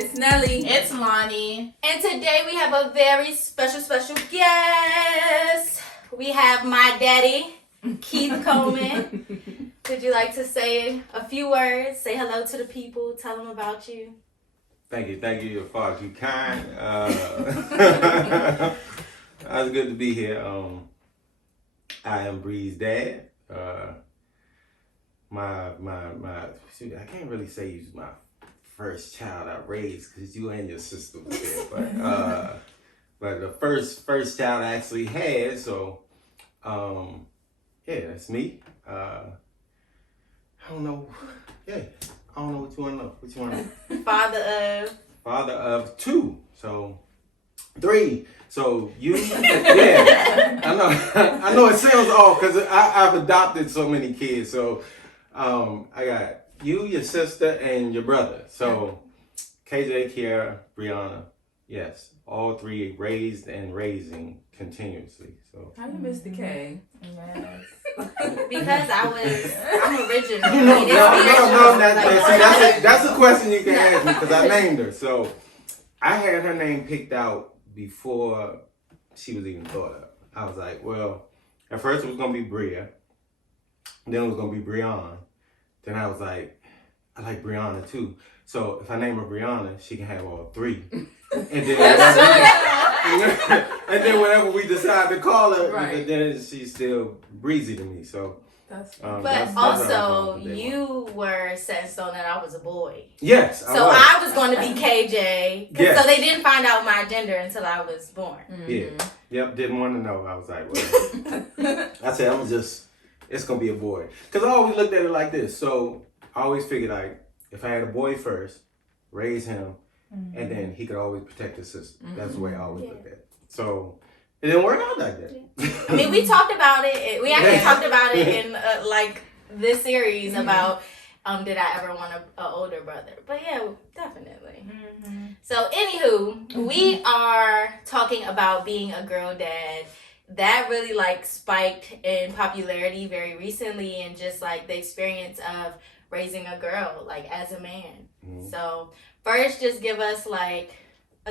It's Nelly. It's Lonnie. And today we have a very special guest. We have my daddy, Keith Coleman. Would you like to say a few words? Say hello to the people. Tell them about you. Thank you. You're far too kind. It's good to be here. I am Bri's dad. Shoot, I can't really say he's my first child I raised because you and your sister was there, but the first child I actually had. So, that's me. I don't know. Yeah, I don't know what you want to know. What you want to know? Father of 2. So 3. So you, yeah. I know it sounds off because I've adopted so many kids. So I got you, your sister, and your brother. So KJ, Kiara, Brianna. Yes, all 3 raised and raising continuously. So How you missed the K? Yes. Because I'm original. That's a question you can ask me because I named her. So I had her name picked out before she was even thought of. I was like, well, at first it was gonna be Bria, then it was gonna be Brianna. Then I was like, I like Brianna too. So if I name her Brianna, she can have all 3. And then whenever we decide to call her, right, then she's still breezy to me. So. But also, you were set in stone that I was a boy. Yes. I was going to be KJ. Yes. So they didn't find out my gender until I was born. Mm-hmm. Yeah. Yep. Didn't want to know. I was like, well. I said, it's going to be a boy. Because I always looked at it like this. So I always figured like, if I had a boy first, raise him, and then he could always protect his sister. That's the way I always looked at it. So it didn't work out like that. I mean, we talked about it. We actually talked about it in this series about did I ever want an older brother? But yeah, definitely. Mm-hmm. So anywho, we are talking about being a girl dad. That really spiked in popularity very recently, and just the experience of raising a girl as a man. Mm-hmm. So first, just give us a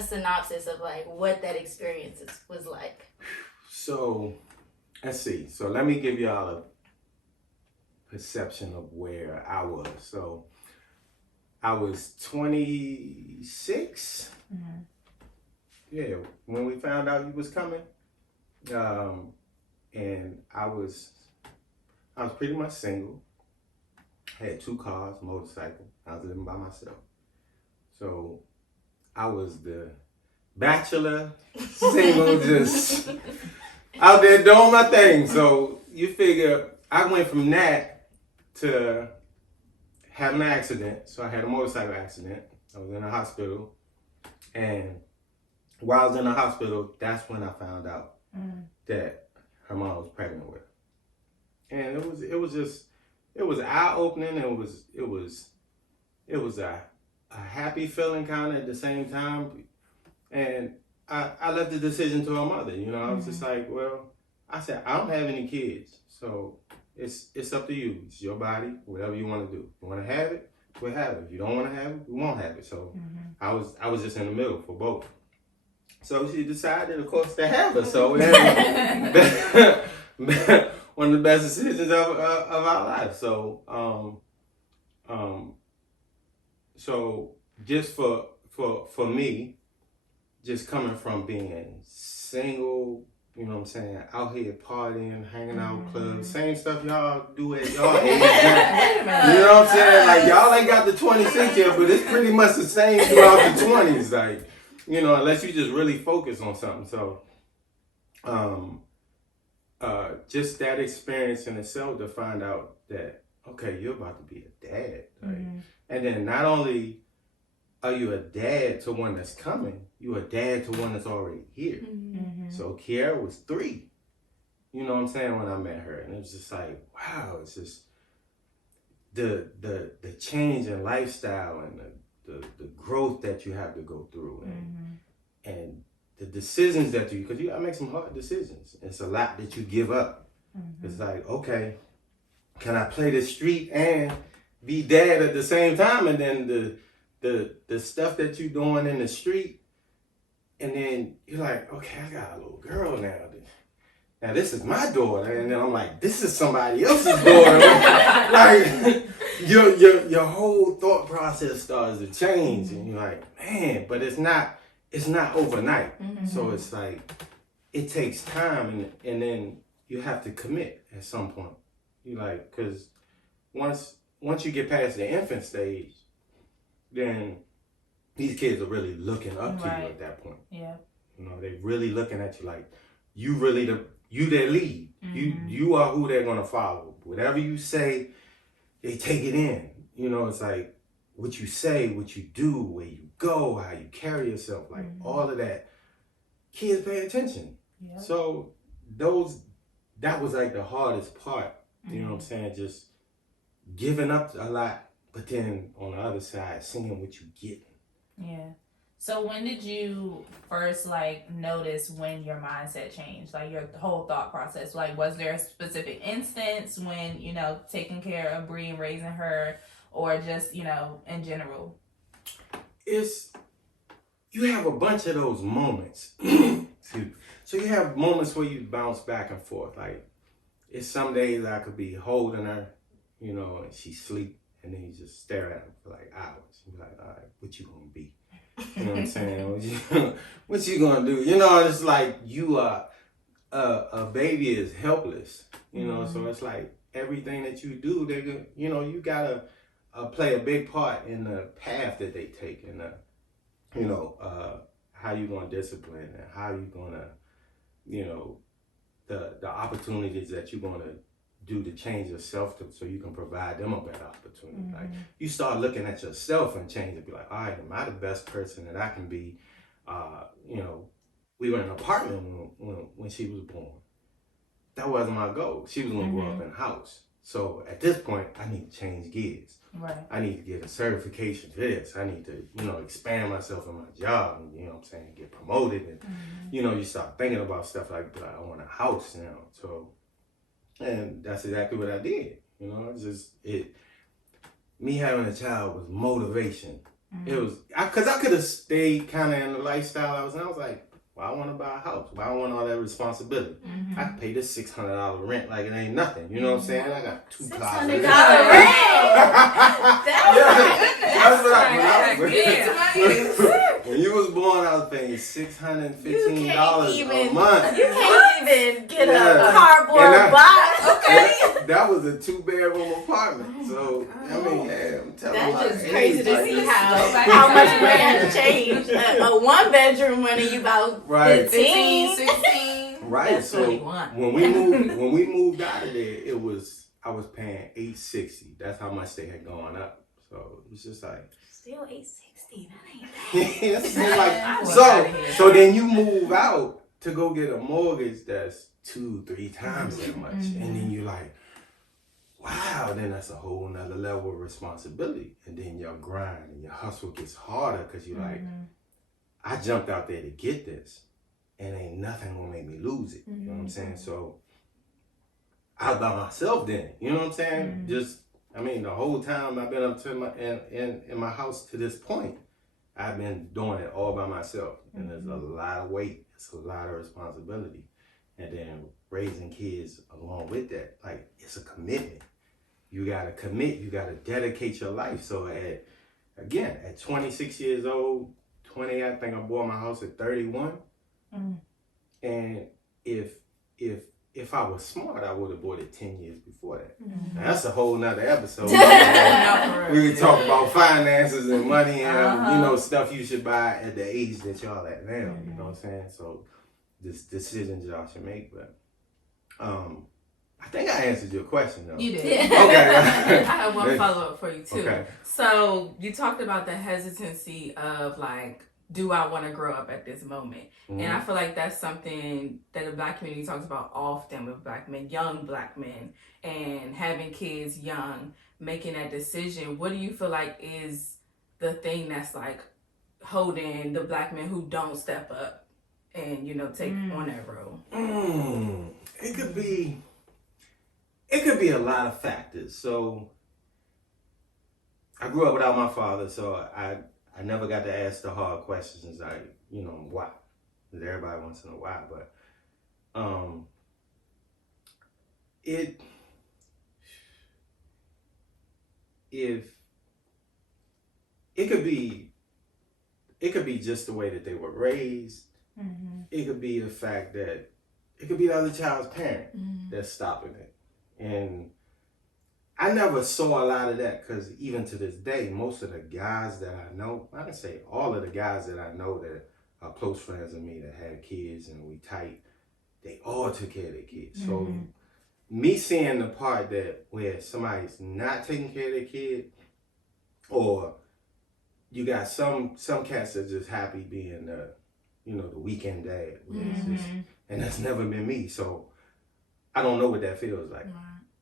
synopsis of what that experience was like. So let's see. So let me give y'all a perception of where I was. So I was 26. Mm-hmm. Yeah, when we found out he was coming. And I was pretty much single. I had 2 cars, motorcycle. I was living by myself. So I was the bachelor, single, just out there doing my thing. So you figure I went from that to having an accident. So I had a motorcycle accident. I was in the hospital. And while I was in the hospital, that's when I found out that her mom was pregnant with her. And it was eye-opening. It was a happy feeling kind of at the same time. And I left the decision to her mother. I was just like, well, I said, I don't have any kids. So it's up to you. It's your body, whatever you want to do. You want to have it, we'll have it. If you don't want to have it, we won't have it. So I was just in the middle for both. So she decided, of course, to have her. So we had one of the best decisions of our life. So so just for me, just coming from being single, you know what I'm saying, out here partying, hanging out clubs, same stuff y'all do at y'all age. You know what I'm saying? Y'all ain't got the 26 yet, but it's pretty much the same throughout the 20s. Unless you just really focus on something. So just that experience in itself to find out that, okay, you're about to be a dad. And then not only are you a dad to one that's coming, you're a dad to one that's already here. Mm-hmm. So Kiara was 3. You know what I'm saying, when I met her. And it was just like, wow, it's just the change in lifestyle and the growth that you have to go through and the decisions that because you gotta make some hard decisions. It's a lot that you give up. Mm-hmm. It's like, okay, can I play the street and be dad at the same time? And then the stuff that you doing in the street, and then you're like, okay, I got a little girl now. Now this is my daughter, and then I'm like, this is somebody else's daughter. Like your whole thought process starts to change, and you're like, man, but it's not overnight. So it's like it takes time, and then you have to commit at some point. You like, because once you get past the infant stage, then these kids are really looking up to you at that point. Yeah. You know, they're really looking at you like you their lead. You are who they're gonna follow. Whatever you say, they take it in. You know, it's like what you say, what you do, where you go, how you carry yourself, like all of that. Kids pay attention. Yeah. So that was like the hardest part. You know what I'm saying? Just giving up a lot, but then on the other side, seeing what you get. Yeah. So when did you first like notice when your mindset changed, like your whole thought process? Like, was there a specific instance when, you know, taking care of Bri and raising her, or just, you know, in general? You have a bunch of those moments. So you have moments where you bounce back and forth. Like, it's some days I could be holding her, you know, and she sleep, and then you just stare at her for like hours. You be like, all right, what you gonna be? You know what I'm saying? What you gonna do? You know, it's like you are a baby is helpless. You know, so it's like everything that you do, you know, you gotta play a big part in the path that they take, and you know, how you gonna discipline, and how you gonna, you know, the opportunities that you're gonna do to change yourself so you can provide them a better opportunity. Like, you start looking at yourself and change and be like, all right, am I the best person that I can be? You know, we were in an apartment when she was born. That wasn't my goal. She was gonna grow up in a house. So at this point, I need to change gears. Right. I need to get a certification for this. I need to, you know, expand myself in my job, and, you know what I'm saying, get promoted. And, you know, you start thinking about stuff like, I want a house now. So, and that's exactly what I did. You know, me having a child was motivation. It was, because I could have stayed kind of in the lifestyle I was in. I was like, well, I want to buy a house. Well, I want all that responsibility. I can pay this $600 rent like it ain't nothing. You know what I'm saying? I got 2 closets. $600 rent. That's what when you was born, I was paying $615 a month. You can't even get a cardboard box. Okay. That was a 2-bedroom apartment. So, I mean, yeah, I'm telling you. That's just crazy to see how much rent has changed. A 1-bedroom running you about 15, 16. Right. That's so when we moved out of there, I was paying $860. That's how much they had gone up. So it was just like still $860. That ain't bad. So then you move out to go get a mortgage that's 2-3 times that much, and then you're like, wow. Then that's a whole nother level of responsibility, and then your grind and your hustle gets harder because you're like, I jumped out there to get this, and ain't nothing gonna make me lose it. You know what I'm saying? So I was by myself then. You know what I'm saying? Just, I mean, the whole time I've been up to in my house to this point, I've been doing it all by myself, and there's a lot of weight. It's a lot of responsibility, and then raising kids along with that, like, it's a commitment. You gotta commit. You gotta dedicate your life. So at 26 years old, 20, I think I bought my house at 31. And if I was smart, I would have bought it 10 years before that. Now, that's a whole nother episode. We could talk about finances and money and you know, stuff you should buy at the age that y'all at now. You know what I'm saying? So this decisions y'all should make. But I think I answered your question though. You did. Okay. I have one follow-up for you too. Okay. So you talked about the hesitancy of like, do I want to grow up at this moment? And I feel like that's something that the Black community talks about often with Black men, young Black men, and having kids young, making that decision. What do you feel like is the thing that's like holding the Black men who don't step up and, you know, take on that role? It could be a lot of factors. So I grew up without my father, so I never got to ask the hard questions like, why. Everybody wants to know why, but it could be just the way that they were raised. Mm-hmm. It could be the fact that it could be the other child's parent that's stopping it. And I never saw a lot of that because even to this day, most of the guys that I know, I can say all of the guys that I know that are close friends of me that had kids and we tight, they all took care of their kids. Mm-hmm. So me seeing the part that where somebody's not taking care of their kid, or you got some cats that just happy being the weekend dad, and that's never been me. So I don't know what that feels like.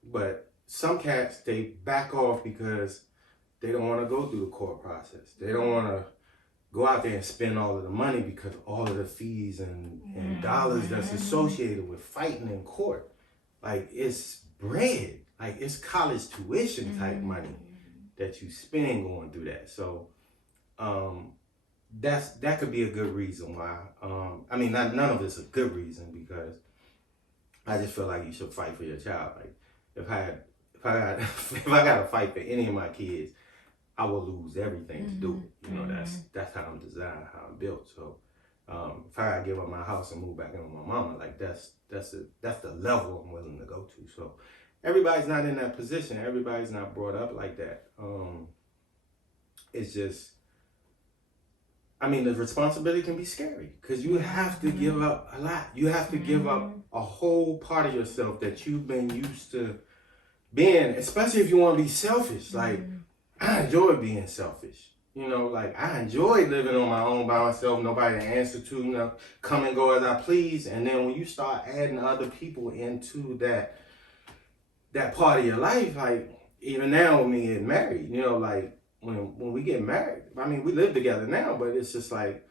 But some cats, they back off because they don't want to go through the court process. They don't want to go out there and spend all of the money because all of the fees and dollars that's associated with fighting in court. Like, it's bread. Like, it's college tuition type money that you spend going through that. So that could be a good reason why. I mean, none of it's a good reason, because I just feel like you should fight for your child. Like, if I got to fight for any of my kids, I will lose everything to do it. That's how I'm designed, how I'm built. So if I gotta give up my house and move back in with my mama, like that's the level I'm willing to go to. So everybody's not in that position. Everybody's not brought up like that. It's just, I mean, the responsibility can be scary because you have to give up a lot. You have to give up a whole part of yourself that you've been used to being, especially if you want to be selfish. Like, I enjoy being selfish. Like, I enjoy living on my own by myself, nobody to answer to, come and go as I please. And then when you start adding other people into that part of your life, like, even now when we get married, like, when we get married, I mean, we live together now, but it's just like,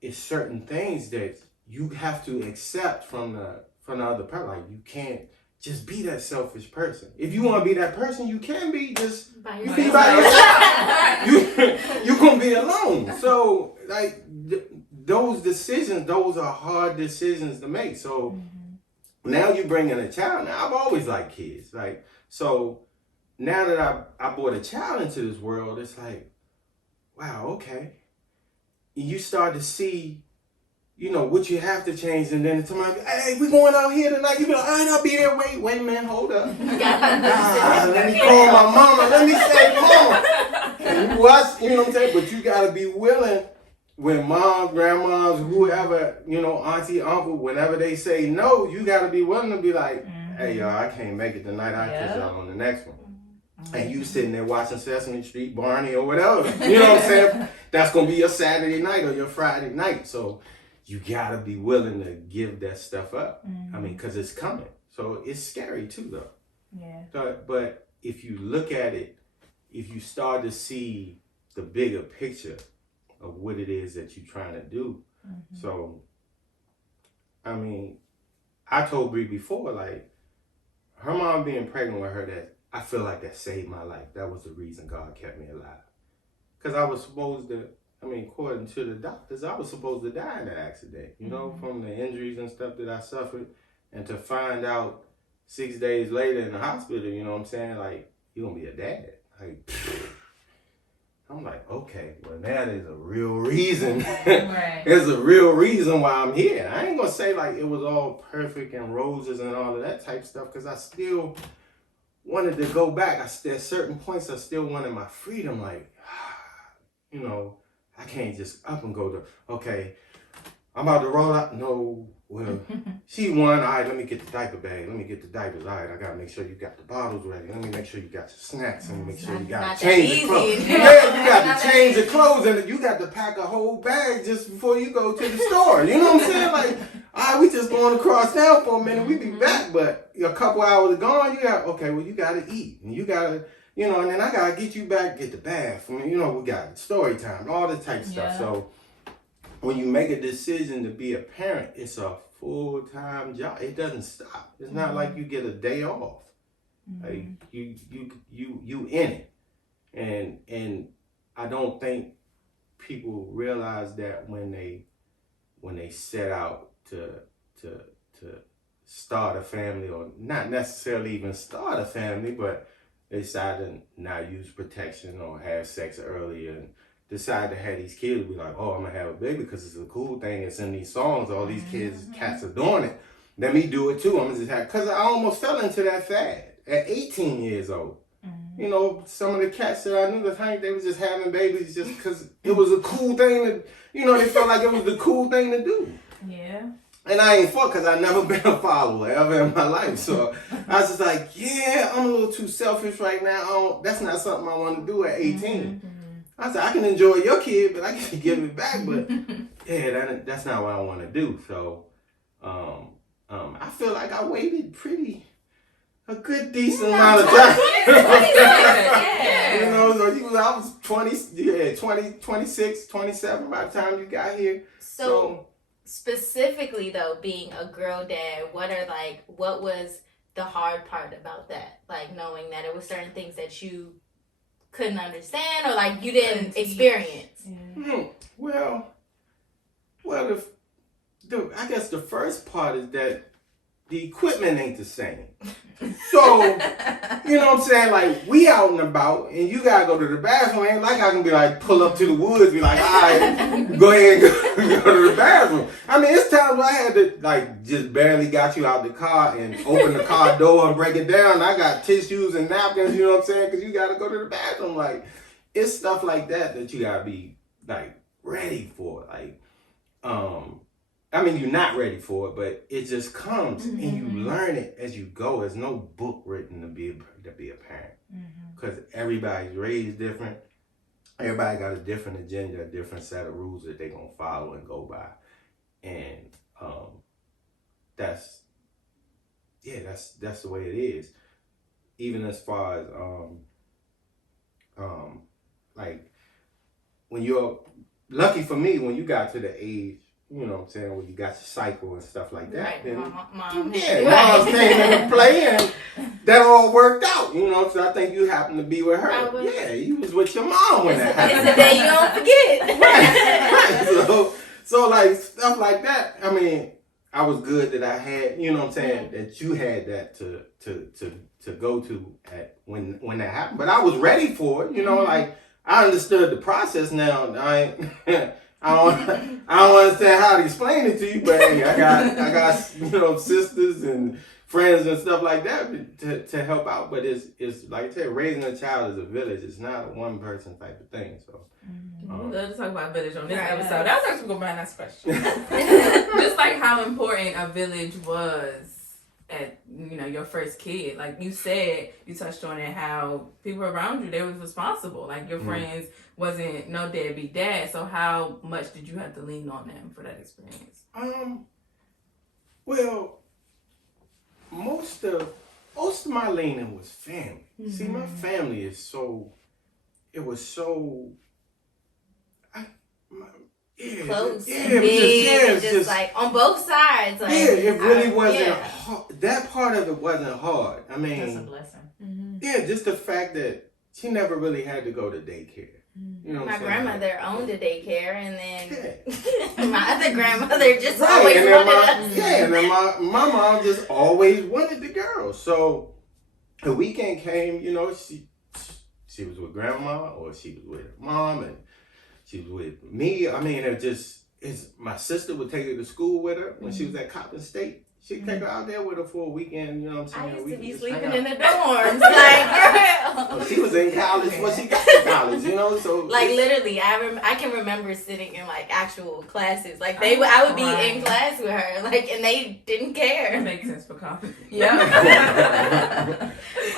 it's certain things that you have to accept from the other person. Like, you can't just be that selfish person. If you want to be that person, you can be. Just be by yourself. You gonna be alone. So, like, those decisions, those are hard decisions to make. So now you bring in a child. Now, I've always liked kids. Like, so now that I brought a child into this world, it's like, wow, okay. You start to see, what you have to change, and then somebody, hey, we going out here tonight. You be like, all right, I'll be there. Wait a minute, hold up. Let me call my mama. Let me say mama. You know what I'm saying? But you gotta be willing when moms, grandmas, whoever, auntie, uncle, whenever they say no, you gotta be willing to be like, hey, y'all, I can't make it tonight. I'll catch y'all on the next one. And you sitting there watching Sesame Street, Barney, or whatever. You know what I'm saying? That's gonna be your Saturday night or your Friday night. So you gotta be willing to give that stuff up. I mean, because it's coming. So it's scary too, though. Yeah. But if you look at it, if you start to see the bigger picture of what it is that you're trying to do. So, I mean, I told Bri before, like, her mom being pregnant with her, that I feel like that saved my life. That was the reason God kept me alive. Because I was supposed to, according to the doctors, I was supposed to die in the accident, from the injuries and stuff that I suffered. And to find out 6 days later in the hospital, you know what I'm saying? Like, you're going to be a dad. Like, I'm like, okay, well, that is a real reason. Right. There's a real reason why I'm here. I ain't going to say, like, it was all perfect and roses and all of that type stuff, because I still wanted to go back. At certain points, I still wanted my freedom. Like, I can't just up and go to, okay, I'm about to roll out. No, well, she won. All right, let me get the diaper bag. Let me get the diapers. All right, I got to make sure you got the bottles ready. Let me make sure you got your snacks. Let me make sure you got to change the clothes. Yeah, you got to change the clothes, and you got to pack a whole bag just before you go to the store. You know what I'm saying? Like, all right, we just going across town for a minute. We be back, but a couple hours gone, you got to eat. And you got to, and then I got to get you back, get the bath. We got story time, all this type of stuff. So when you make a decision to be a parent, it's a full-time job. It doesn't stop. It's not like you get a day off. Like, you in it. And I don't think people realize that when they set out to start a family, or not necessarily even start a family, but they decide to not use protection or have sex early and decide to have these kids, be like, oh, I'm gonna have a baby because it's a cool thing. It's in these songs. All these kids, cats are doing it. Let me do it too. I'm gonna just have, because I almost fell into that fad at 18 years old. You know, some of the cats that I knew, they was just having babies just because it was a cool thing to, you know, they felt like it was the cool thing to do. Yeah. And I ain't fuck because I never been a follower ever in my life. So I was just like, yeah, I'm a little too selfish right now. That's not something I want to do at 18. I said, I can enjoy your kid, but I can't give it back. But yeah, that's not what I want to do. So I feel like I waited a good decent amount of time. You know, so I was 20, 26, 27 by the time you got here. So specifically though, being a girl dad, what was the hard part about that? Like knowing that it was certain things that you couldn't understand or like you didn't experience. Well, I guess the first part is that the equipment ain't the same. So, you know what I'm saying? Like, we out and about, and you gotta go to the bathroom. Ain't like I can be like, pull up to the woods, be like, all right, go ahead and go to the bathroom. I mean, it's times where I had to, like, just barely got you out the car and open the car door and break it down. I got tissues and napkins, you know what I'm saying? Because you gotta go to the bathroom. Like, it's stuff like that you gotta be, like, ready for. Like, I mean, you're not ready for it, but it just comes and you learn it as you go. There's no book written to be a parent because everybody's raised different. Everybody got a different agenda, a different set of rules that they're going to follow and go by. And that's the way it is. Even as far as, like, when you're, lucky for me, when you got to the age, you know what I'm saying, when you got your cycle and stuff like that. Right, then, mom came into play and that all worked out, you know, so I think you happened to be with her. Yeah, you was with your mom when that happened. It's the day you don't forget. Right. So like, stuff like that, I mean, I was good that I had, you know what I'm saying, that you had that to go to at when that happened. But I was ready for it, you know, like, I understood the process now. I don't understand how to explain it to you, but hey, I got you know, sisters and friends and stuff like that to help out. But it's like I said, raising a child is a village. It's not a one person type of thing. So we love to talk about village on this episode. That was actually going to be my next question. Just like how important a village was at, you know, your first kid. Like you said, you touched on it, how people around you, they was responsible. Like your friends wasn't no deadbeat dad. So how much did you have to lean on them for that experience? Well, most of my leaning was family. See, my family is close and and big, and just like on both sides. Like, it really wasn't hard. That part of it wasn't hard. I mean, that's a blessing. Yeah, just the fact that she never really had to go to daycare. You know, my grandmother owned a daycare, and then my other grandmother just always and wanted us. Yeah, and then my mom just always wanted the girls. So the weekend came, you know, she was with grandma, or she was with her mom, and she was with me. I mean, my sister would take her to school with her when she was at Coppin State. She'd take her out there with her for a weekend, you know what I'm saying? I used to be sleeping in the dorms, like, girl. Well, she was in college when she got to college, you know? So like, literally, I can remember sitting in, like, actual classes. Like, I would be in class with her, like, and they didn't care. That makes sense for Coppin. Yeah.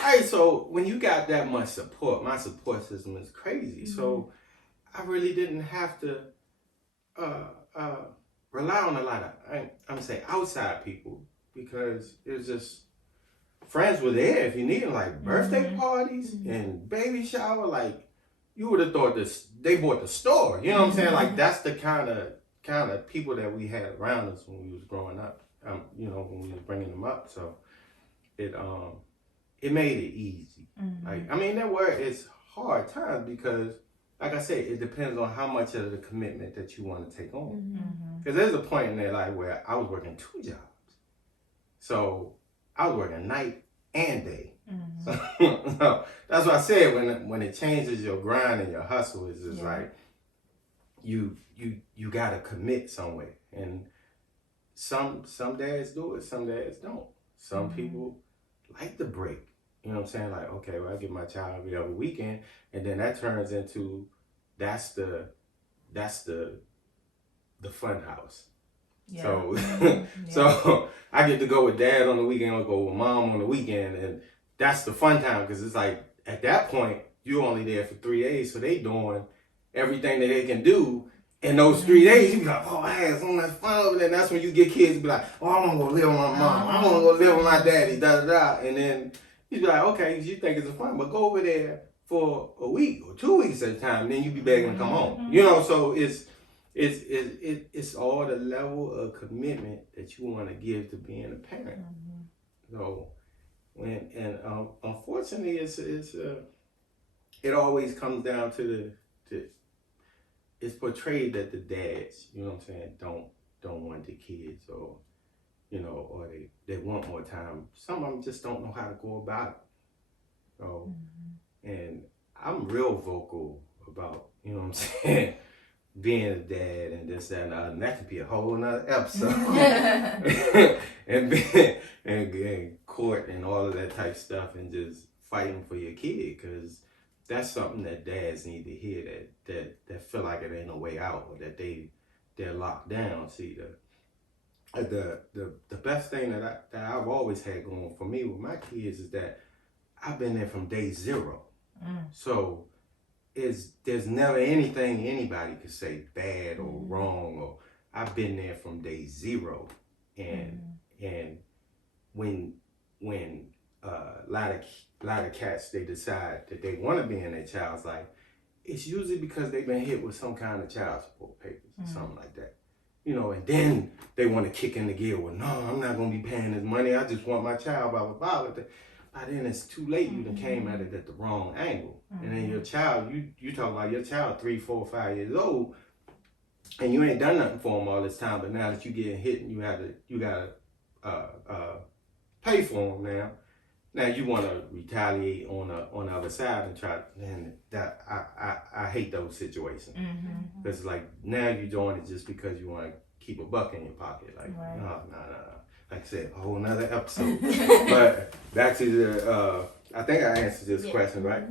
Right, so when you got that much support, my support system is crazy. So I really didn't have to rely on a lot of, I'm gonna say, outside people, because it was just, friends were there if you needed, like birthday parties and baby shower. Like, you would have thought they bought the store. You know what I'm saying? Like, that's the kind of people that we had around us when we was growing up. You know, when we was bringing them up. So it made it easy. Like, I mean, it's hard times because, like I said, it depends on how much of the commitment that you want to take on. Because there's a point in their life where I was working 2 jobs. So I was working night and day. So that's what I said, when it changes your grind and your hustle, it's just like you gotta commit somewhere. And some dads do it, some dads don't. Some people like the break. You know what I'm saying? Like, okay, well, I get my child every other weekend, and then that turns into that's the fun house. Yeah. So so I get to go with dad on the weekend, I'll go with mom on the weekend, and that's the fun time, because it's like at that point you're only there for 3 days, so they doing everything that they can do in those 3 days. You be like, oh, I had so much fun over there. And that's when you get kids to be like, oh, I want to go live with my mom, I want to go live with my daddy, da da da. And then you be like, okay, you think it's fun, but go over there for a week or 2 weeks at a time, and then you be begging to come home. You know, so it's all the level of commitment that you want to give to being a parent. So unfortunately, it always comes down to it's portrayed that the dads, you know what I'm saying, don't want the kids, or you know, or they want more time. Some of them just don't know how to go about it. So, and I'm real vocal about, you know what I'm saying, being a dad and this, that, and that. And that could be a whole nother episode. and court and all of that type stuff, and just fighting for your kid, because that's something that dads need to hear, that feel like it ain't no way out, or that they're locked down. See, the best thing that I've always had going for me with my kids is that I've been there from day zero. So there's never anything anybody could say bad or wrong, or I've been there from day zero. And when a lot of cats, they decide that they want to be in their child's life, it's usually because they've been hit with some kind of child support papers or something like that. You know, and then they want to kick in the gear with, no, I'm not going to be paying this money, I just want my child, blah, blah, blah. By then it's too late. You done came at it at the wrong angle. And then your child, you talk about your child 3, 4, 5 years old, and you ain't done nothing for them all this time, but now that you getting hit and you gotta pay for them now. Now you want to retaliate on the other side and try, and that I hate those situations, because like now you're doing it just because you want to keep a buck in your pocket. Like no. Like I said, a whole nother episode. But back to the I think I answered this question, right?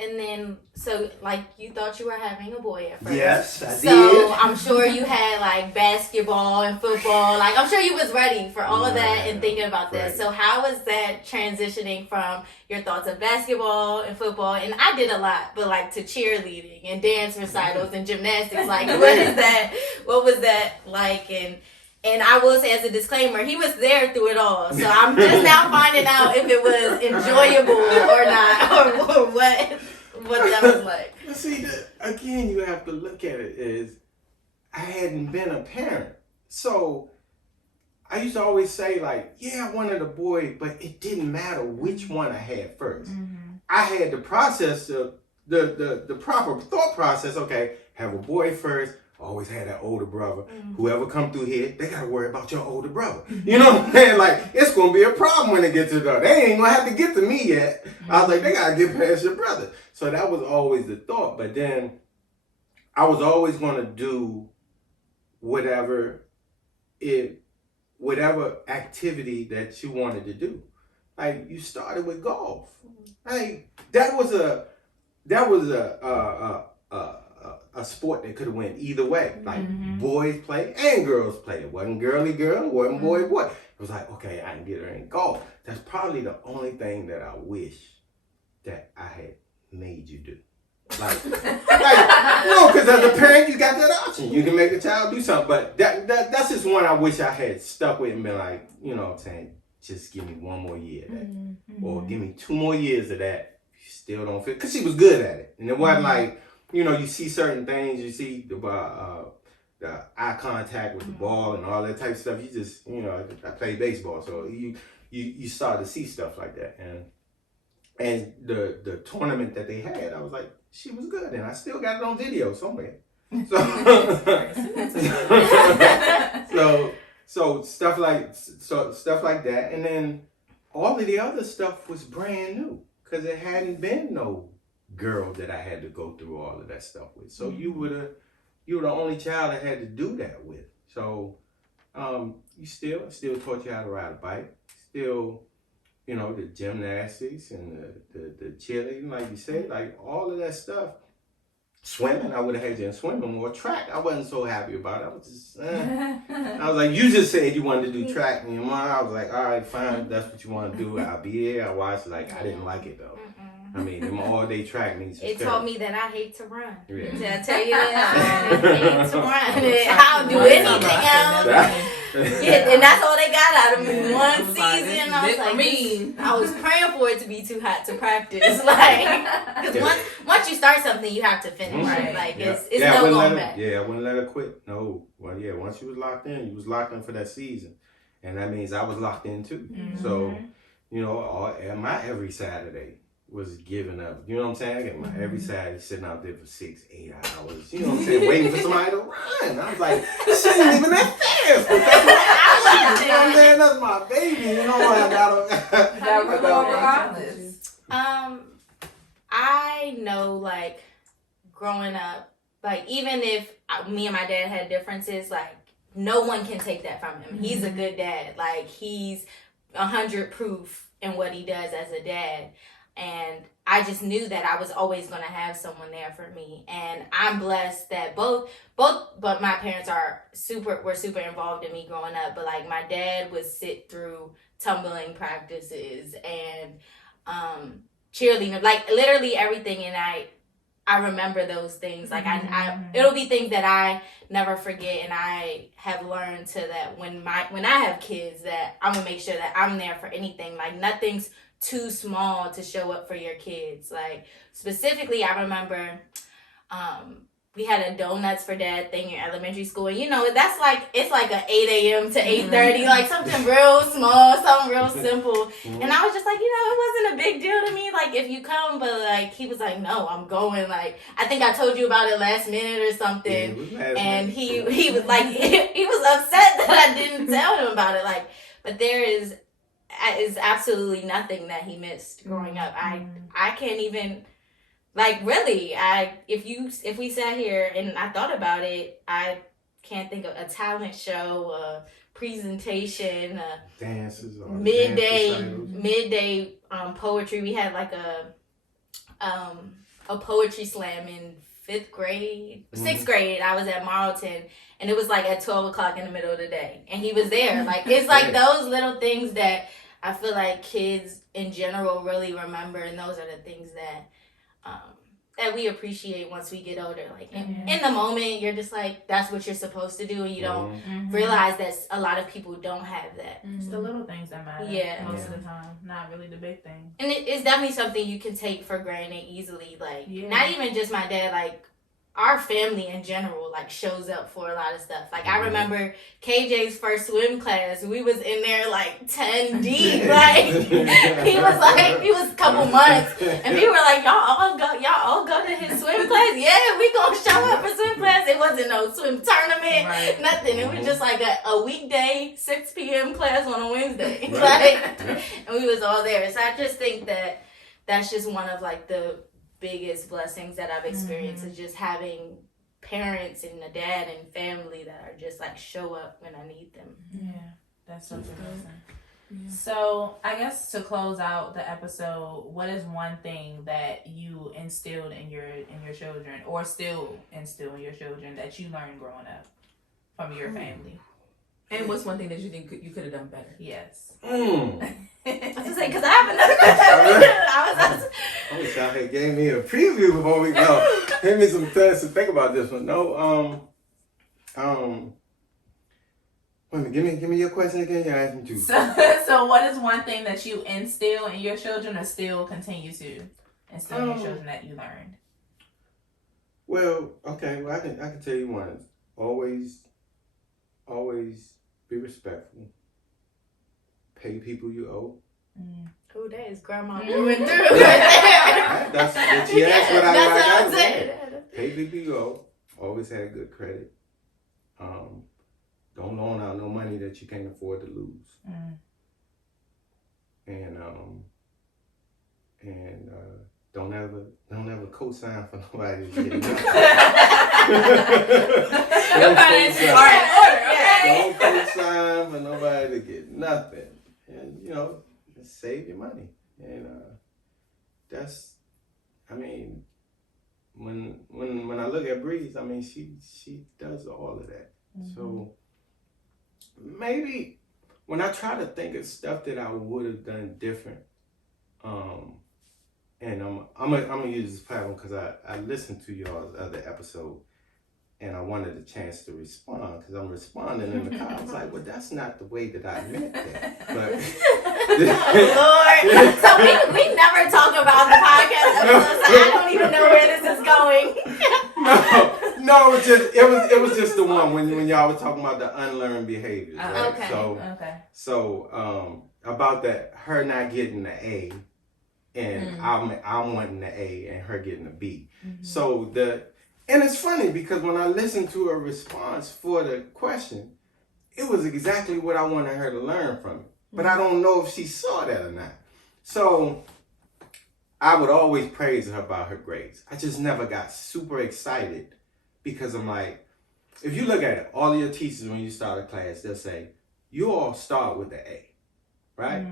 And then, so, like, you thought you were having a boy at first. Yes, I did. So, I'm sure you had, like, basketball and football. Like, I'm sure you was ready for all of that and thinking about that. So, how was that transitioning from your thoughts of basketball and football? And I did a lot, but, like, to cheerleading and dance recitals and gymnastics. Like, what was that like? And I will say, as a disclaimer, he was there through it all. So I'm just now finding out if it was enjoyable or not, or what that was like. See, again, you have to look at it as I hadn't been a parent. So I used to always say, like, yeah, I wanted a boy, but it didn't matter which one I had first. I had the process of the proper thought process. Okay, have a boy first. Always had that older brother. Whoever come through here, they gotta worry about your older brother. You know what I'm saying? Like, it's gonna be a problem when they get to the, they ain't gonna have to get to me yet. I was like, they gotta get past your brother. So that was always the thought. But then I was always gonna do whatever activity that you wanted to do. Like, you started with golf. Like, that was a sport that could have went either way. Like, boys play and girls play. It wasn't girly girl, it wasn't boy boy. It was like, okay, I can get her in golf. That's probably the only thing that I wish that I had made you do. Like no, because as a parent, you got that option. You can make a child do something. But that's just one I wish I had stuck with and been like, you know what I'm saying, just give me 1 more year of that. Or give me 2 more years of that. You still don't feel, because she was good at it. And it wasn't like, you know, you see certain things, you see the eye contact with the ball and all that type of stuff. You just, you know, I play baseball, so you start to see stuff like that. And And the tournament that they had, I was like, she was good, and I still got it on video somewhere. So, so stuff like that, and then all of the other stuff was brand new because it hadn't been no girl that I had to go through all of that stuff with. So you were the only child I had to do that with. So you still taught you how to ride a bike, still. You know, the gymnastics and the cheerleading, like you said, like all of that stuff. Swimming, I would have had you in swimming or track. I wasn't so happy about it. I was just, I was like, you just said you wanted to do track, and your mom, I was like, all right, fine, that's what you want to do. I'll be here. I watched, like, I didn't like it though. I mean, them all-day track meets. It taught me that I hate to run. Yeah. Did I tell you that? I hate to run. I'll do anything else. Yeah, and that's all they got out of me. One season, I was like, I was praying for it to be too hot to practice. Like, because once you start something, you have to finish it. Like, it's no going back. Yeah, I wouldn't let her quit. No. Well, yeah, once you was locked in, you was locked in for that season. And that means I was locked in too. Mm-hmm. So, you know, my every Saturday was giving up. You know what I'm saying? I get my every Saturday sitting out there for 6-8 hours. You know what I'm saying? Waiting for somebody to run. I was like, this isn't even that fast. But that's my you know what I'm saying? That's my baby. You know what I gotta. I know, like, growing up, like, even if me and my dad had differences, like, no one can take that from him. Mm-hmm. He's a good dad. Like, he's 100 proof in what he does as a dad. And I just knew that I was always going to have someone there for me. And I'm blessed that both but my parents were super involved in me growing up. But like my dad would sit through tumbling practices and cheerleading, like literally everything. And I remember those things. Like it'll be things that I never forget. And I have learned to that when I have kids that I'm going to make sure that I'm there for anything. Like nothing's too small to show up for your kids. Like specifically, I remember we had a donuts for dad thing in elementary school, and you know that's like it's like a 8 a.m. to 8:30, like something real small, something real simple. And I was just like, it wasn't a big deal to me, like if you come, but like he was like, no, I'm going. Like I think I told you about it last minute or something, and he was like he was upset that I didn't tell him about it. Like, but there is absolutely nothing that he missed growing up. I can't even, like, really, if we sat here and I thought about it, I can't think of a talent show, a presentation, dances, midday poetry. We had like a poetry slam in 6th grade. I was at Marlton, and it was like at 12 o'clock in the middle of the day, and he was there. Like it's like those little things that I feel like kids in general really remember, and those are the things that we appreciate once we get older. Like in the moment, you're just like, that's what you're supposed to do, and you don't realize that a lot of people don't have that. It's the little things that matter most of the time, not really the big thing. And it's definitely something you can take for granted easily. Like not even just my dad, like our family in general, like shows up for a lot of stuff. Like I remember KJ's first swim class, we was in there like 10 deep. Like he was a couple months, and we were like, y'all all go to his swim class. Yeah, we gonna show up for swim class. It wasn't no swim tournament, nothing. It was just like a weekday 6 p.m. class on a Wednesday. Like, and we was all there. So I just think that that's just one of like the biggest blessings that I've experienced is just having parents and a dad and family that are just like show up when I need them. Yeah, that's such a blessing. Yeah. So I guess to close out the episode, what is one thing that you instilled in your children, or still instill in your children, that you learned growing up from your family? And what's one thing that you think you could have done better? Yes. I was saying, because I have another question. I wish y'all had gave me a preview before we go. Give me some time to think about this one. No, wait a minute, give me your question again. You asked me to. So what is one thing that you instill in your children, or still continue to instill in your children, that you learned? Well, okay. Well, I can tell you one. Always be respectful. Pay people you owe. Ooh, that is grandma through and through. That's what she asked. What That's what I I'm saying. Pay BBO. Always had good credit. Don't loan out no money that you can't afford to lose. And don't ever co-sign for nobody to get nothing. Don't co-sign for nobody to get nothing. And just save your money. And that's, I mean, when I look at Bri, I mean, she does all of that. So maybe when I try to think of stuff that I would have done different, and I'm gonna use this platform because I listened to y'all's other episode, and I wanted a chance to respond because I'm responding in the car. I was like, well, that's not the way that I meant that. But Lord, so we never talk about the podcast episode, so I don't even know where this is going. No, it was just the one when y'all were talking about the unlearned behaviors. Right? Okay. So about that, her not getting the A, and I'm wanting the A, and her getting the B. So and it's funny because when I listened to her response for the question, it was exactly what I wanted her to learn from it. But I don't know if she saw that or not. So I would always praise her about her grades. I just never got super excited because I'm like, if you look at it, all of your teachers when you start a class, they'll say, you all start with the A, right?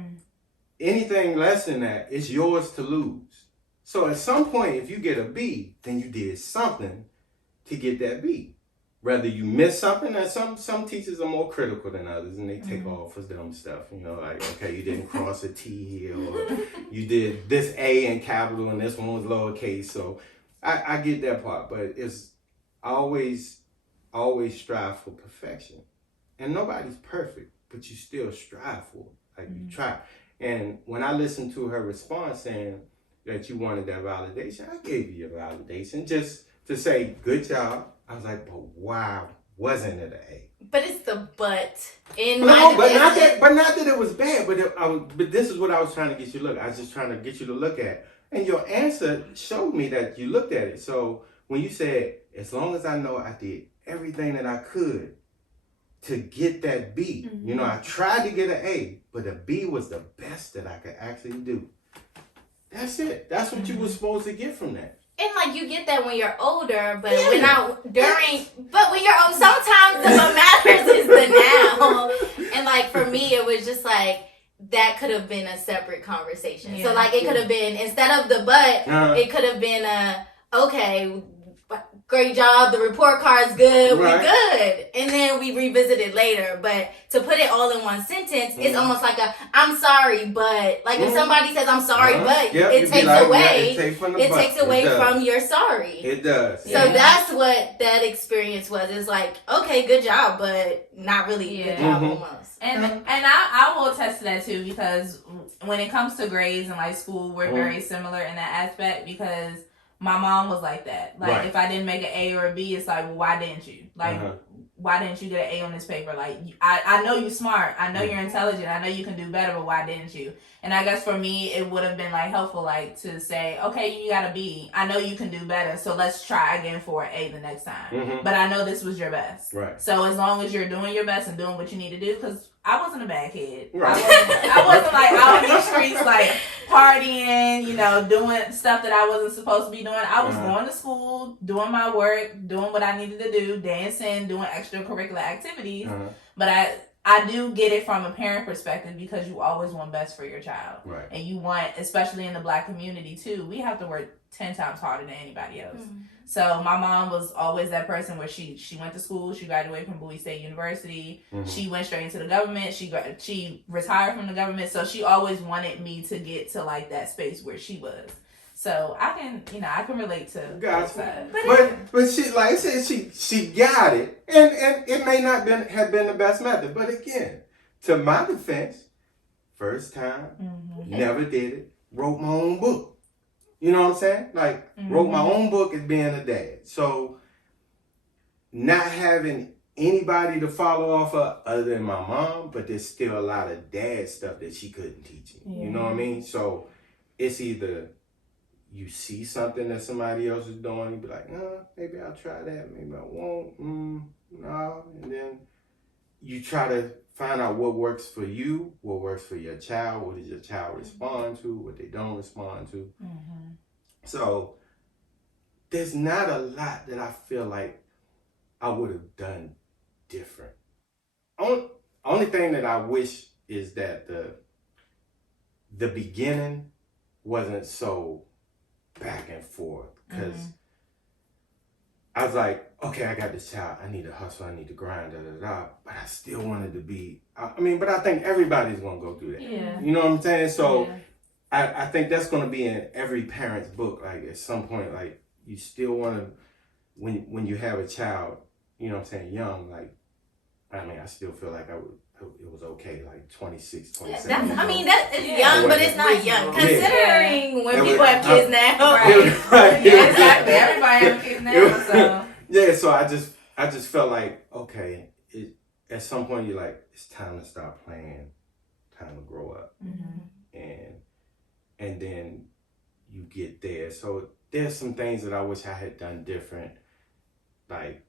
Anything less than that, it's yours to lose. So at some point, if you get a B, then you did something to get that B. Whether you miss something, and some teachers are more critical than others, and they take off for dumb stuff. Like, okay, you didn't cross a T here, or you did this A in capital and this one was lowercase. So I get that part, but I always strive for perfection. And nobody's perfect, but you still strive for it. Like you try. And when I listened to her response saying that you wanted that validation, I gave you your validation just to say, good job. I was like, but why wasn't it an A? But it's the but in no, my but not that it was bad. But this is what I was trying to get you to look. I was just trying to get you to look at. And your answer showed me that you looked at it. So when you said, as long as I know I did everything that I could to get that B, I tried to get an A, but a B was the best that I could actually do. That's it. That's what you were supposed to get from that. And like you get that when you're older, but when you're old, sometimes what matters is the now. And like for me, it was just like that could have been a separate conversation. So like it could have been, instead of the but, it could have been okay, great job, the report card's good, we're good. And then we revisit it later. But to put it all in one sentence, it's almost like I'm sorry, but like if somebody says I'm sorry, but it takes away from your sorry. It does. So that's what that experience was. It's like, okay, good job, but not really good job almost. And I will attest to that too, because when it comes to grades in like school, we're very similar in that aspect because my mom was like that. Like, if I didn't make an A or a B, it's like, well, why didn't you? Like, why didn't you get an A on this paper? Like, I know you're smart. I know you're intelligent. I know you can do better, but why didn't you? And I guess for me, it would have been, like, helpful, like, to say, okay, you got a B. I know you can do better, so let's try again for an A the next time. But I know this was your best. Right. So as long as you're doing your best and doing what you need to do, because I wasn't a bad kid. Right. I wasn't like out in these streets like partying, doing stuff that I wasn't supposed to be doing. I was going to school, doing my work, doing what I needed to do, dancing, doing extracurricular activities. But I do get it from a parent perspective because you always want best for your child. Right. And you want, especially in the Black community too, we have to work 10 times harder than anybody else. So my mom was always that person where she went to school, she graduated from Bowie State University, she went straight into the government, she retired from the government, so she always wanted me to get to like that space where she was. So I can relate to both sides. But she, like I said, she got it, and it may not have been the best method. But again, to my defense, first time, never did it, wrote my own book. You know what I'm saying? Like, wrote my own book as being a dad. So, not having anybody to follow off of other than my mom, but there's still a lot of dad stuff that she couldn't teach me. You know what I mean? So it's either you see something that somebody else is doing, you be like, maybe I'll try that, maybe I won't, no. And then you try to find out what works for you, what works for your child, what does your child respond to, what they don't respond to. Mm-hmm. So there's not a lot that I feel like I would have done different. Only thing that I wish is that the beginning wasn't so back and forth, because I was like, okay, I got this child, I need to hustle, I need to grind, but I still wanted to be, but I think everybody's gonna go through that. Yeah. You know what I'm saying? So I think that's gonna be in every parent's book, like at some point, like you still wanna, when you have a child, you know what I'm saying, young, like, I still feel like it was okay, like 26, 27. That's young, but it's not young. Considering when people have kids now. Right. Yeah, exactly. Everybody have kids now, so. Yeah, so I just felt like, okay, at some point you're like, it's time to stop playing, time to grow up. Mm-hmm. And then you get there. So there's some things that I wish I had done different, like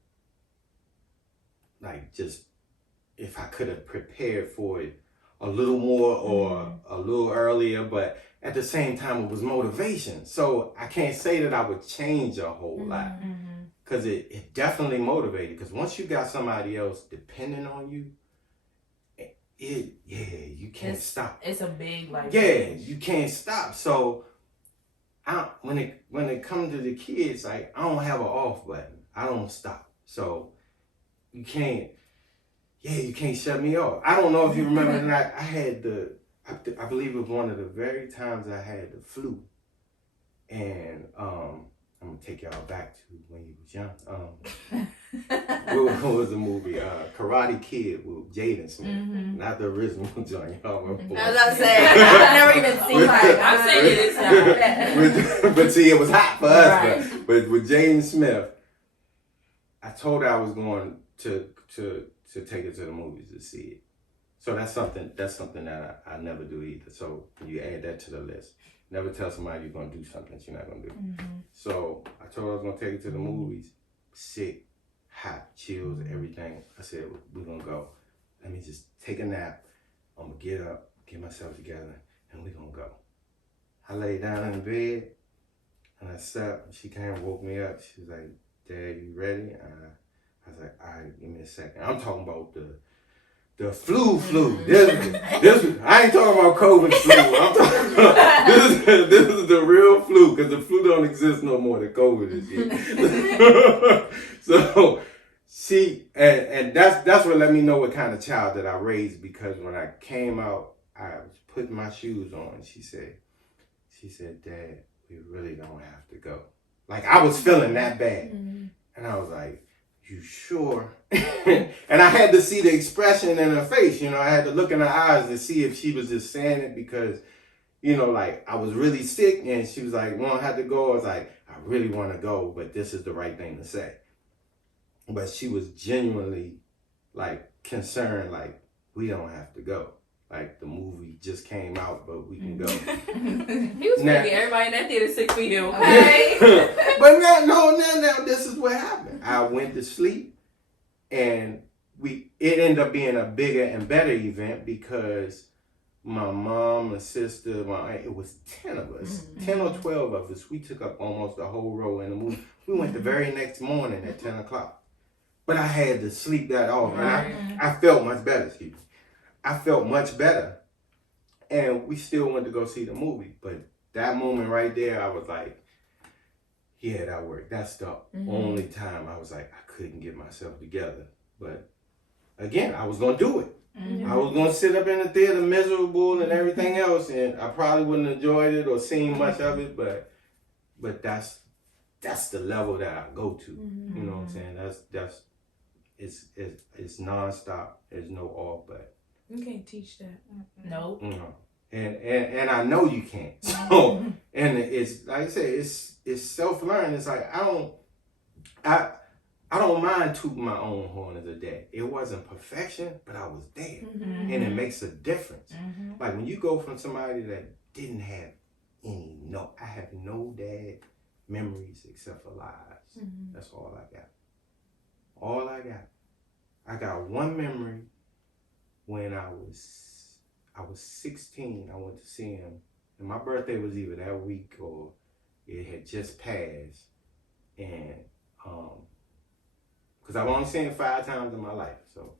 just if I could have prepared for it a little more or a little earlier, but at the same time it was motivation. So I can't say that I would change a whole lot, because it definitely motivated, because once you got somebody else depending on you, you can't stop. It's a big life. Yeah, you can't stop. So when it comes to the kids, like, I don't have an off button. I don't stop. So you can't shut me off. I don't know if you remember that I had I believe it was one of the very times I had the flu. And I'm gonna take y'all back to when you was young. What was the movie? Karate Kid with Jaden Smith. Not the original joint. Y'all remember? I was about to say, I've never even seen it. I've seen it. It's but see, it was hot for us. Right. But with Jaden Smith, I told her I was going to take her to the movies to see it. So that's something that I never do either. So you add that to the list. Never tell somebody you're going to do something that you're not going to do. So I told her I was going to take her to the movies. Sick, hot, chills, everything. I said, we're going to go. Let me just take a nap. I'm going to get up, get myself together, and we're going to go. I lay down in the bed, and I sat. She came and woke me up. She was like, Dad, you ready? I was like, all right, give me a second. I'm talking about the flu. This I ain't talking about COVID flu. I'm talking about this is the real flu, because the flu don't exist no more than COVID is here. So she and that's what let me know what kind of child that I raised, because when I came out, I was putting my shoes on. She said, Dad, we really don't have to go. Like, I was feeling that bad. And I was like, you sure? And I had to see the expression in her face. You know, I had to look in her eyes to see if she was just saying it because, you know, like, I was really sick, and she was like, we don't have to go. I was like, I really want to go, but this is the right thing to say. But she was genuinely, like, concerned, like, we don't have to go. Like, the movie just came out, but we can go. He was making everybody in that theater 6 feet ill. Okay. But now, this is what happened. I went to sleep, and it ended up being a bigger and better event because my mom, my sister, it was 10 of us, 10 or 12 of us. We took up almost the whole row in the movie. We went the very next morning at 10 o'clock. But I had to sleep that off, and I felt much better, excuse me. I felt much better, and we still went to go see the movie. But that moment right there, I was like, yeah, that worked. That's the only time I was like, I couldn't get myself together. But again, I was going to do it. I was going to sit up in the theater miserable and everything else, and I probably wouldn't have enjoyed it or seen much of it, but that's the level that I go to. You know what I'm saying? It's nonstop. There's no off, but you can't teach that. Nope. No. And I know you can't. So and it's like I said, it's self-learned. It's like I don't mind tooting my own horn as a dad. It wasn't perfection, but I was there. Mm-hmm. And it makes a difference. Mm-hmm. Like when you go from somebody that didn't have I have no dad memories except for lies. Mm-hmm. That's all I got. All I got. I got one memory when I was 16. I went to see him. And my birthday was either that week or it had just passed. And, because I've only seen him 5 times in my life. So,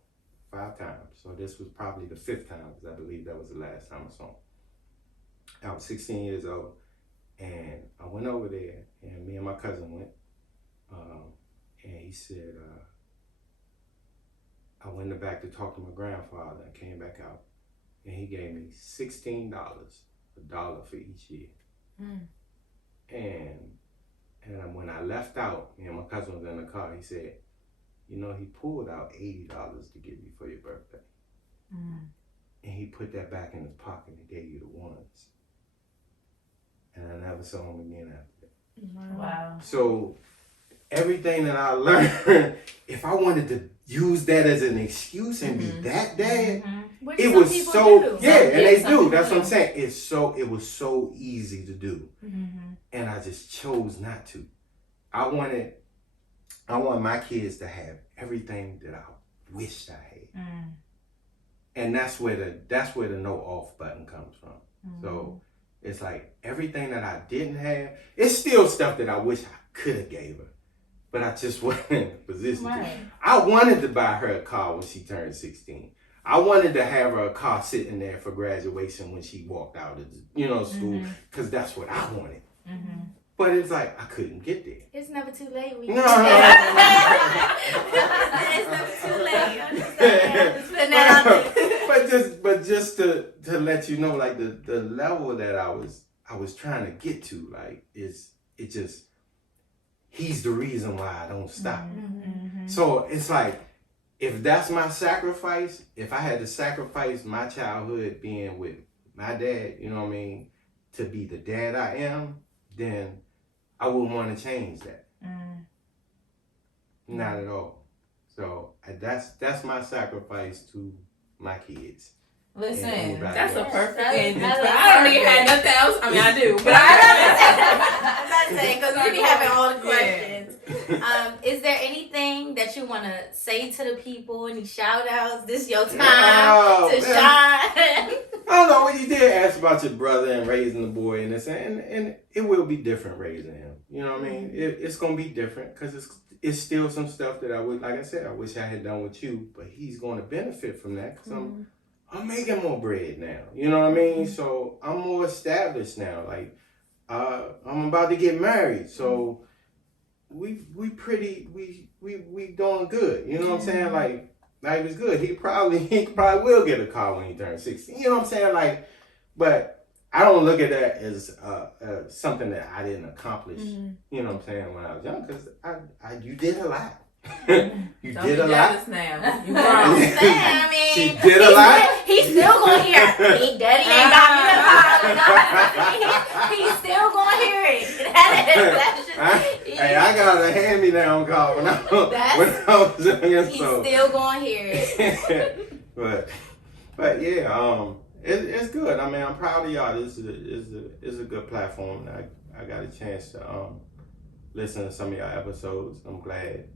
5 times. So this was probably the 5th time because I believe that was the last time I saw him. I was 16 years old. And I went over there and me and my cousin went. And he said, I went in the back to talk to my grandfather and came back out. And he gave me $16, $1 for each year. Mm. And when I left out, me and my cousin was in the car, he said, you know, he pulled out $80 to give you for your birthday. Mm. And he put that back in his pocket and gave you the ones. And I never saw him again after that. Wow. So everything that I learned, if I wanted to use that as an excuse and be that dad, Which it some was people so do. yeah, and they some do. people That's what I'm do. saying. It was so easy to do, Mm-hmm. and I just chose not to. I wanted my kids to have everything that I wished I had, and that's where the no off button comes from. Mm-hmm. So it's like everything that I didn't have. It's still stuff that I wish I could have gave her, but I just wasn't in a position to. Right. I wanted to buy her a car when she turned 16. I wanted to have her a car sitting there for graduation when she walked out of school, because that's what I wanted. Mm-hmm. But it's like I couldn't get there. It's never too late. No. It's never too late. Just putting that out there. but just to let you know, like the level that I was trying to get to, like he's the reason why I don't stop. Mm-hmm. So it's like, if that's my sacrifice, if I had to sacrifice my childhood being with my dad, you know what I mean, to be the dad I am, then I wouldn't want to change that. Not at all. So that's my sacrifice to my kids. Listen, That's a perfect That's- ending. that's But I don't even perfect. have nothing else. I mean, I do. But I'm not saying because we be having all the Yeah. questions. Is there anything that you want to say to the people? Any shout outs? This your time Oh, to man. shine. I don't know, when you did ask about your brother and raising the boy and this, and it will be different raising him. You know what I mean? It's gonna be different because it's still some stuff that I would, like I said, I wish I had done with you, but he's going to benefit from that because I'm making more bread now. You know what I mean? So I'm more established now. Like I'm about to get married, so we doing good. You know what I'm saying? Like life is good. He probably will get a car when he turns 16. You know what I'm saying? Like, but I don't look at that as something that I didn't accomplish. You know what I'm saying? When I was young, because you did a lot. You don't did be a lot. jealous now. You I'm grown. saying, I mean, She did a lot. He's still going to hear it. Big Daddy ain't got me the car. He's still going to hear it. That's just, Hey, I got a hand-me-down car when I was young. he's So. still going to hear it. but yeah, it's good. I mean, I'm proud of y'all. This is a good platform. I got a chance to listen to some of y'all episodes. I'm glad.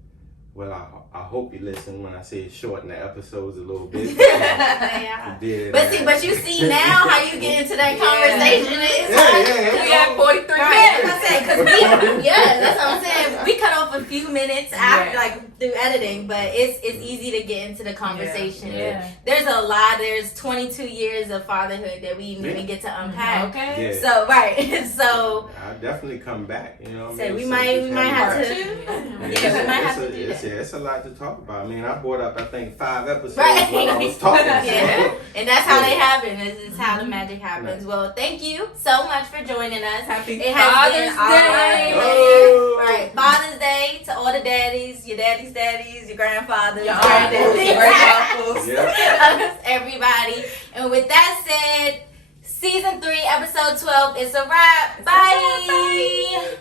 Well, I hope you listen when I say shorten the episodes a little bit. Yeah. But you see now how you get into that conversation. Yeah. We have 43 Right, minutes. I said, because that's what I'm saying. We cut off a few minutes after, like through editing, but it's easy to get into the conversation. Yeah. There's a lot. There's 22 years of fatherhood that we didn't even get to unpack. Okay. Yeah. So so I'll definitely come back. You know what I so mean? we So might just have me to. back. Yeah, we might have to do that. It's a lot to talk about. I mean, I brought up, I think, 5 episodes Right. when I was talking. Yeah. And that's how they happen. This is how the magic happens. Well, thank you so much for joining us. Happy It has Father's been Day. Oh. Right. Father's Day to all the daddies, your daddy's daddies, your grandfathers, Your granddaddies, Yeah. everybody. And with that said, season 3, episode 12 is a wrap. Bye.